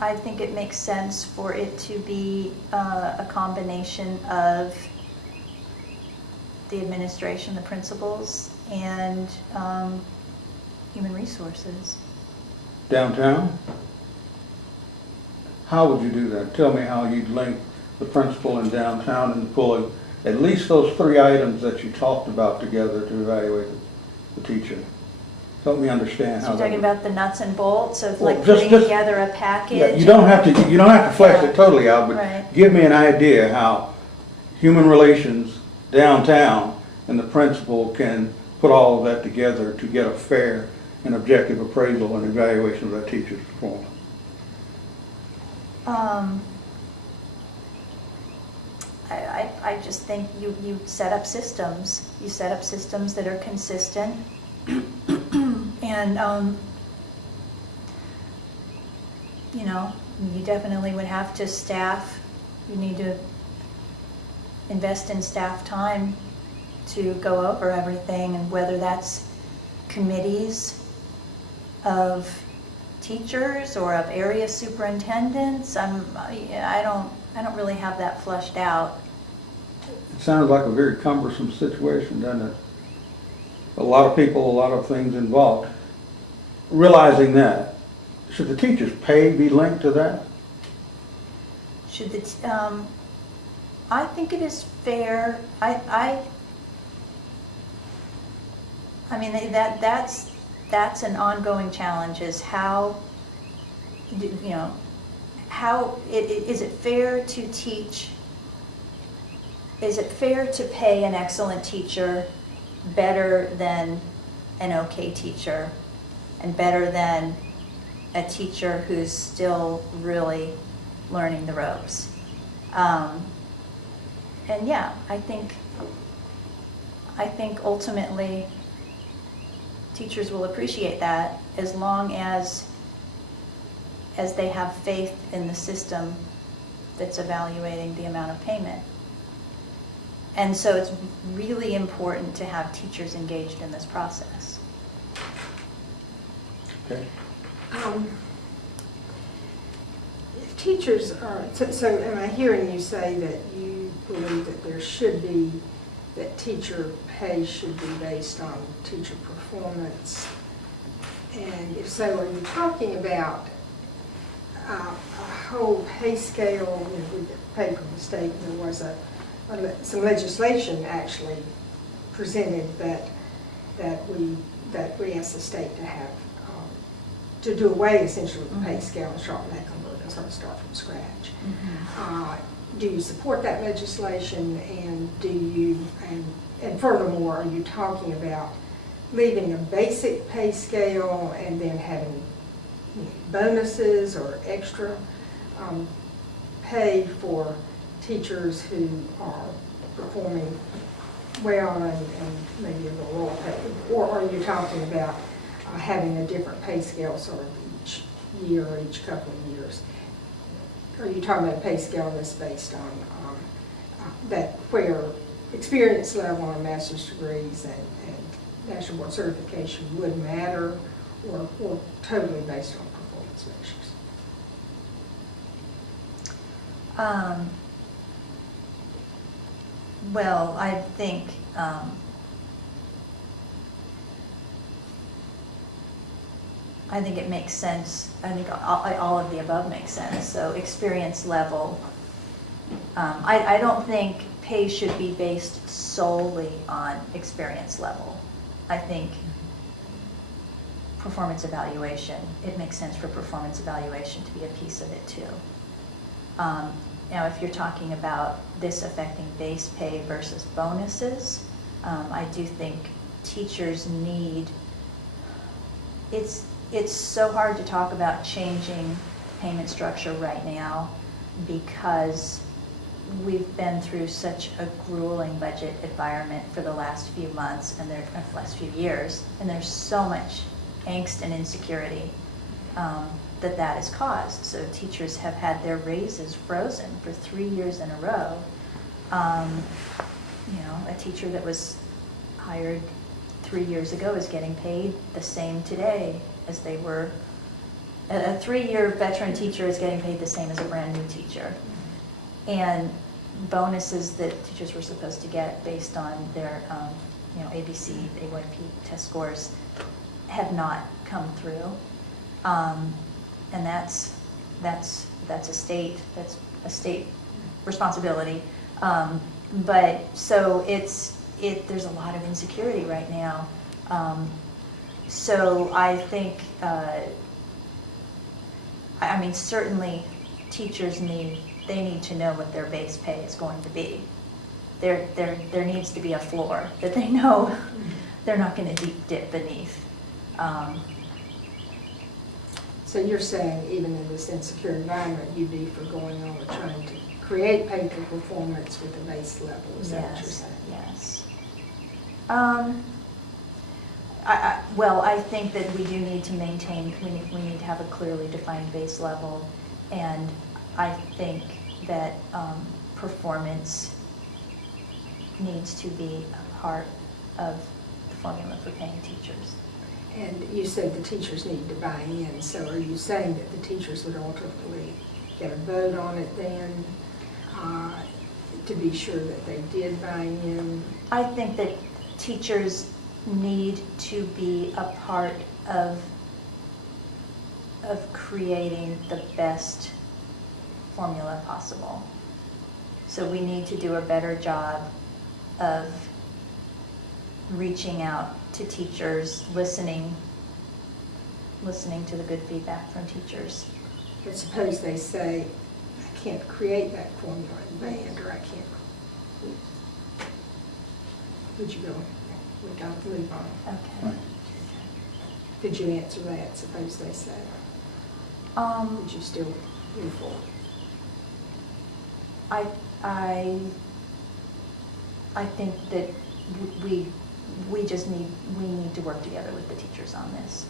I think it makes sense for it to be a combination of the administration, the principals, and human resources. Downtown? How would you do that? Tell me how you'd link the principal and downtown and pull at least those 3 items that you talked about together to evaluate the teacher. Help me understand So how you're that talking would... about the nuts and bolts of Well, like just- putting together a package? Yeah, you don't have to flesh it totally out, but Right. give me an idea how human relations downtown and the principal can put all of that together to get a fair and objective appraisal and evaluation of that teacher's performance. I just think you set up systems. You set up systems that are consistent. And, you know, you definitely would have to staff. You need to invest in staff time to go over everything, and whether that's committees of teachers or of area superintendents. I don't really have that fleshed out. It sounds like a very cumbersome situation, doesn't it? A lot of people, a lot of things involved. Realizing that, should the teacher's pay be linked to that? Should I think it is fair. I mean that's an ongoing challenge. Is how how is it fair to teach? Is it fair to pay an excellent teacher better than an okay teacher, and better than a teacher who's still really learning the ropes? And yeah, I think ultimately teachers will appreciate that, as long as they have faith in the system that's evaluating the amount of payment. And so it's really important to have teachers engaged in this process. Okay. If teachers are, so am I hearing you say that you believe that there should be, that teacher pay should be based on teacher performance? And if so, are you talking about a whole pay scale? You know, we get paid from the state, and there was some legislation actually presented that we asked the state to have to do away essentially with the pay scale in Charlotte-Mecklenburg and sort of start from scratch. Do you support that legislation, and do you and furthermore, are you talking about leaving a basic pay scale and then having bonuses or extra pay for teachers who are performing well and maybe a little lower pay? Or are you talking about having a different pay scale sort of each year or each couple of years? Are you talking about a pay scale that's based on that where experience level on master's degrees and national board certification would matter, or totally based on performance measures? Well, I think it makes sense. I think all of the above makes sense. So experience level. I don't think pay should be based solely on experience level. I think performance evaluation, it makes sense for performance evaluation to be a piece of it too. Now, if you're talking about this affecting base pay versus bonuses, I do think teachers need, it's so hard to talk about changing payment structure right now because we've been through such a grueling budget environment for the last few months and the last few years, and there's so much angst and insecurity that has caused. So teachers have had their raises frozen for 3 years in a row. A teacher that was hired 3 years ago is getting paid the same today as they were A 3-year veteran teacher is getting paid the same as a brand new teacher. And bonuses that teachers were supposed to get based on their, ABC, AYP test scores have not come through. And that's a state responsibility. But so there's a lot of insecurity right now. So I think, certainly teachers need to know what their base pay is going to be. There needs to be a floor that they know they're not going to deep dip beneath. So you're saying even in this insecure environment, you'd be for going on with trying to create pay for performance with a base level, is that what you're saying? Yes. I think that we do need to maintain, we need to have a clearly defined base level, and I think that performance needs to be a part of the formula for paying teachers. And you said the teachers need to buy in, so are you saying that the teachers would ultimately get a vote on it then to be sure that they did buy in? I think that teachers need to be a part of creating the best formula possible. So we need to do a better job of reaching out to teachers, listening to the good feedback from teachers. But suppose they say, I can't create that formula in band, or I can't. Would you go? We got to move on. Okay. Right. Could you answer that, suppose they say? Would you still move forward? I think that we need to work together with the teachers on this.